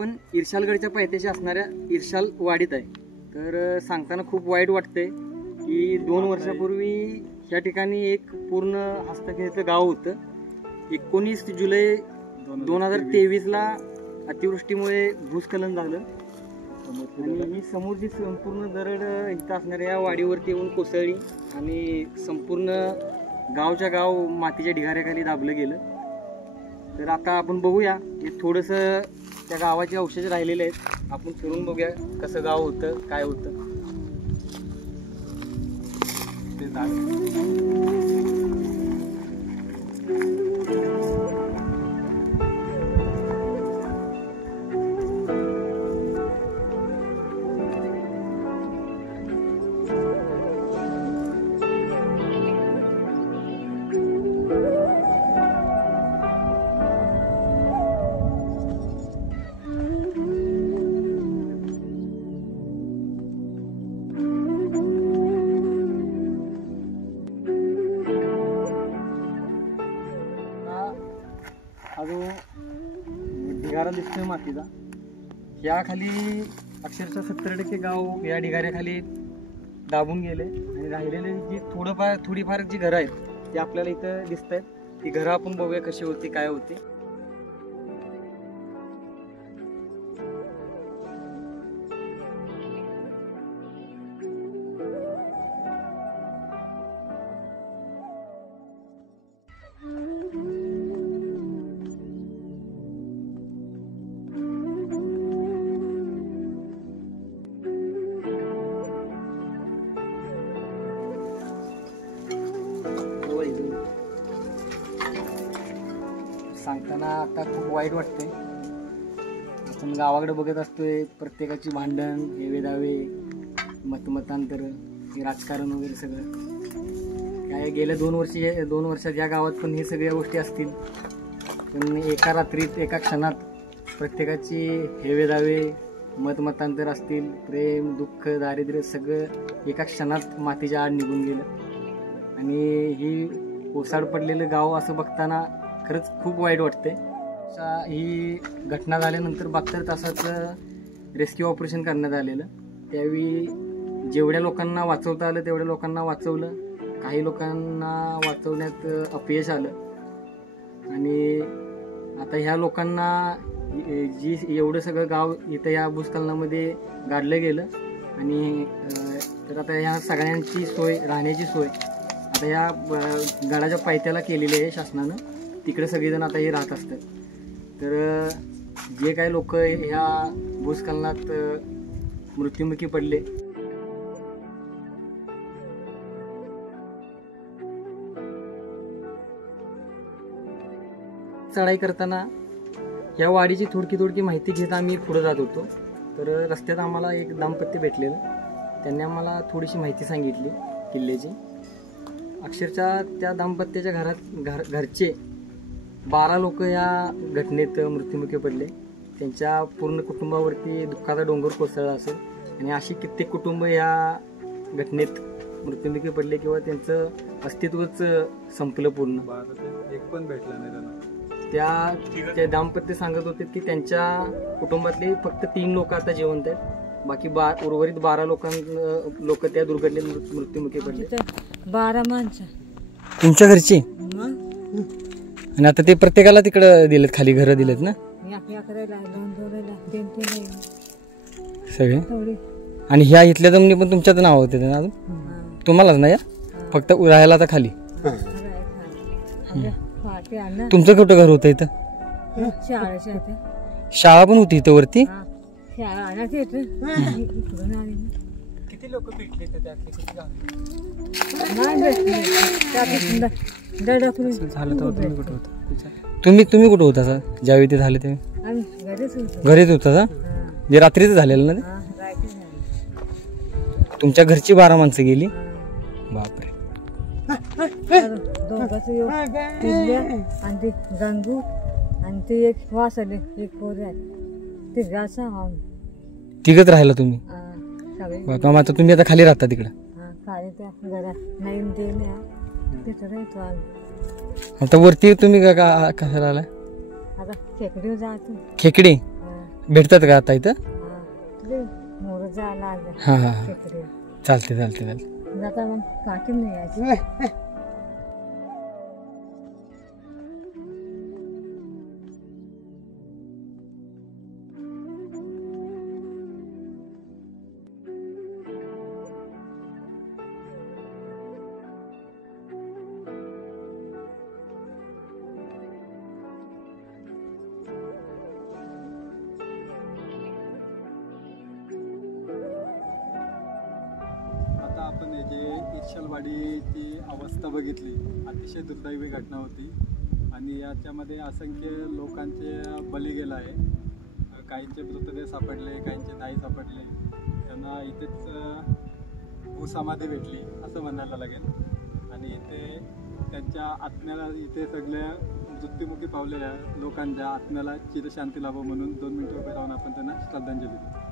आपण इर्शालगडच्या पायथ्याशी असणाऱ्या इर्शाल वाडीत आहे. तर सांगताना खूप वाईट वाटतंय की 2 वर्षापूर्वी या ठिकाणी एक पूर्ण हस्तकलेचं गाव होतं. 19 जुलै 2023ला अतिवृष्टीमुळे भूस्खलन झालं आणि ही समोरची संपूर्ण दरड इथं असणाऱ्या या वाडीवरती येऊन कोसळली आणि संपूर्ण गावच्या गाव मातीच्या ढिगाऱ्याखाली दाबलं गेलं. तर आता आपण बघूया, हे थोडंसं त्या गावाचे अवशेष राहिलेले आहेत, आपण फिरून बघूया कसं गाव होतं, काय होतं ते. अजून ढिगारा दिसतोय मातीचा. या खाली अक्षरशः 70% गाव या ढिगाऱ्याखाली दाबून गेले आणि राहिलेले जी थोडीफार जी घरं आहेत ती आपल्याला इथं दिसत आहेत. ती घरं आपण बघूया कशी होती, काय होती. सांगताना आता खूप वाईट वाटते. आपण गावाकडे बघत असतोय प्रत्येकाची भांडण, हेवे दावे, मतमतांतर, हे राजकारण वगैरे सगळं काय गेल्या 2 वर्षात या गावात पण हे सगळ्या गोष्टी असतील. पण एका रात्रीत, एका क्षणात प्रत्येकाची हेवे दावे, मतमतांतर असतील, प्रेम, दुःख, दारिद्र्य सगळं एका क्षणात मातीच्या आड निघून गेलं. आणि ही ओसाड पडलेलं गाव असं बघताना खरंच खूप वाईट वाटते. ही घटना झाल्यानंतर 72 तासाचं रेस्क्यू ऑपरेशन करण्यात आलेलं. त्यावेळी जेवढ्या लोकांना वाचवता आलं तेवढ्या लोकांना वाचवलं. काही लोकांना वाचवण्यात अपयश आलं. आणि आता ह्या लोकांना जी एवढं सगळं गाव इथं या भूस्खलनामध्ये गाडलं गेलं. आणि तर आता ह्या सगळ्यांची सोय, राहण्याची सोय आता या गडाच्या पायथ्याला केलेली आहे शासनानं. तिकडे सगळेजण आता हे राहत असतात. तर जे काही लोक ह्या भूस्खलनात मृत्युमुखी पडले, चढाई करताना या वाडीची थोडकी माहिती घेत आम्ही पुढे जात होतो. तर रस्त्यात आम्हाला एक दाम्पत्य भेटलेलं. त्यांनी आम्हाला थोडीशी माहिती सांगितली किल्ल्याची. अक्षरशः त्या दाम्पत्याच्या घरचे 12 लोक या घटनेत मृत्युमुखी पडले. त्यांच्या पूर्ण कुटुंबावरती दुःखाचा डोंगर कोसळला असेल. आणि अशी कित्येक कुटुंब या घटनेत मृत्युमुखी पडले किंवा त्यांचं अस्तित्वच संपलं पूर्ण. एक पण भेटला नाही त्यांना. त्या दाम्पत्य सांगत होते की त्यांच्या कुटुंबातले फक्त 3 लोक आता जिवंत आहेत. बाकी उर्वरित 12 लोक त्या दुर्घटनेत मृत्युमुखी पडले. 12 माणसं तुमच्या घरची. आणि आता ते प्रत्येकाला तिकडं दिलेत, खाली घरं दिलेत ना सगळे. आणि ह्या इथल्या जमिनी पण तुमच्याच नाव होते ना अजून? तुम्हालाच नाही फक्त राहायला आता खाली. तुमचं कुठं घर होतं इथं? शाळा पण होती इथं वरती? किती लोक भेटले तुम्ही कुठं होता सर ज्यावेळी ते झाले तेव्हा? घरीच होता का? जे रात्रीच झालेलं ना ते? तुमच्या घरची 12 माणसं गेली? बापरे. गंगू आणि ते एक वासले एक पोर आहे. तिघच राहिला तुम्ही? बाबा आता तुम्ही आता खाली राहता तिकडं? आता वरती तुम्ही कशाला आलाय? खेकडे जातो. खेकडे भेटतात का आता इथं? मोर जायला आलं हां हां छत्री चालते चालते चालते. जाता मग काठी नाही यायची. आता आपण हे जे ईर्षलवाडीची अवस्था बघितली, अतिशय दुर्दैवी घटना होती आणि याच्यामध्ये असंख्य लोकांचे बळी गेला आहे. काहींचे मृतदेह सापडले, काहींचे नाही सापडले. त्यांना इथेच भूसमाधी भेटली असं म्हणायला लागेल आणि इथे त्यांच्या आत्म्याला, इथे सगळ्या मृत्युमुखी पावलेल्या लोकांच्या आत्म्याला चिरशांती लाभो म्हणून 2 मिनिटं उभे राहून आपण त्यांना श्रद्धांजली देतो.